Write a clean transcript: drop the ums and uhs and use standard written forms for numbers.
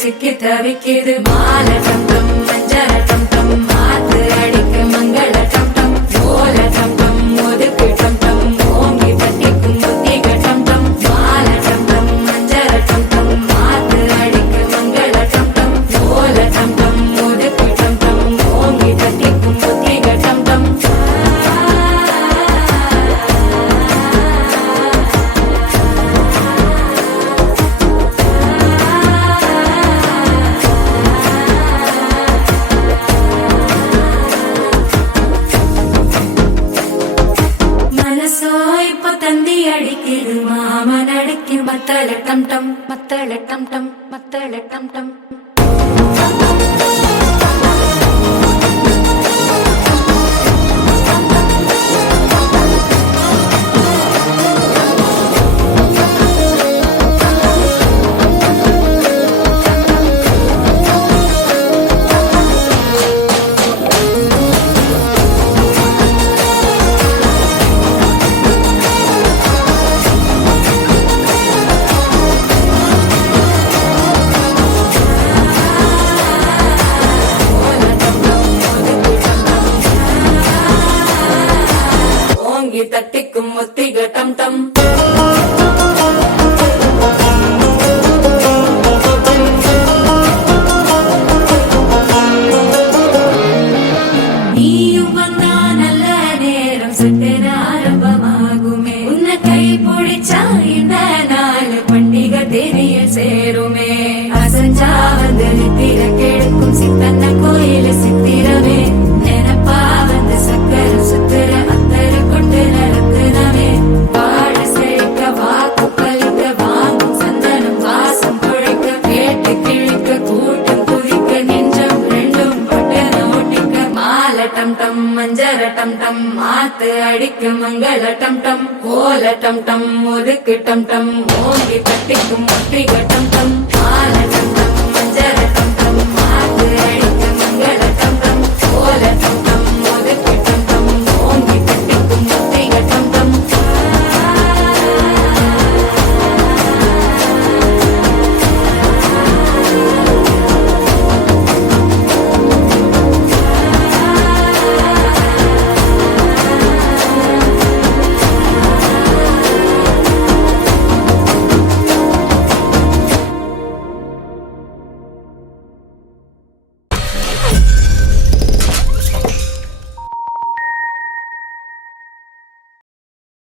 சிக்கி தவிக்குது மால டம் டம் மஞ்சள டம் டம் மாத்து அடிக்கு மங்கள டம் டம் ஓல டம் டம் ஒதுக்கு டம் டம் ஓங்கி பட்டிக்கும் புத்திக டம் டம் மால டம் டம் மஞ்சள டம் டம் மாத்து அடிக்கு மங்கள டம் டம் ஓல டம் டம் ஒதுக்கு டம் டம் ஓங்கி பட்டிக்கும் புத்திக டம் டம் தந்தி அடிக்குது மாமன் அடிக்கு மத்தள டம் டம் மத்தள டம் டம் மத்தள டம் டம் தட்டிக்கும் ஒத்திக டம் டம் நீயும் வந்தா நல்ல நேரம் சட்டென ஆரம்பமாகுமே உன்னை கை பிடிச்சா இந்த நாள் பண்டிகை தேனியில் சேருமே அசஞ்சா வந்து நித்திர கெடுக்கும் சித்தன்ன கோயில சித்திரமே நினைப்பா வந்து சக்கர சுத்திர டம் டம் மஞ்சர டம் டம் மாத்து அடிக்கு மங்கள டம் டம் ஓல டம் டம் ஒதுக்கு டம் டம் ஓங்கி தட்டிக்கும் முட்டிக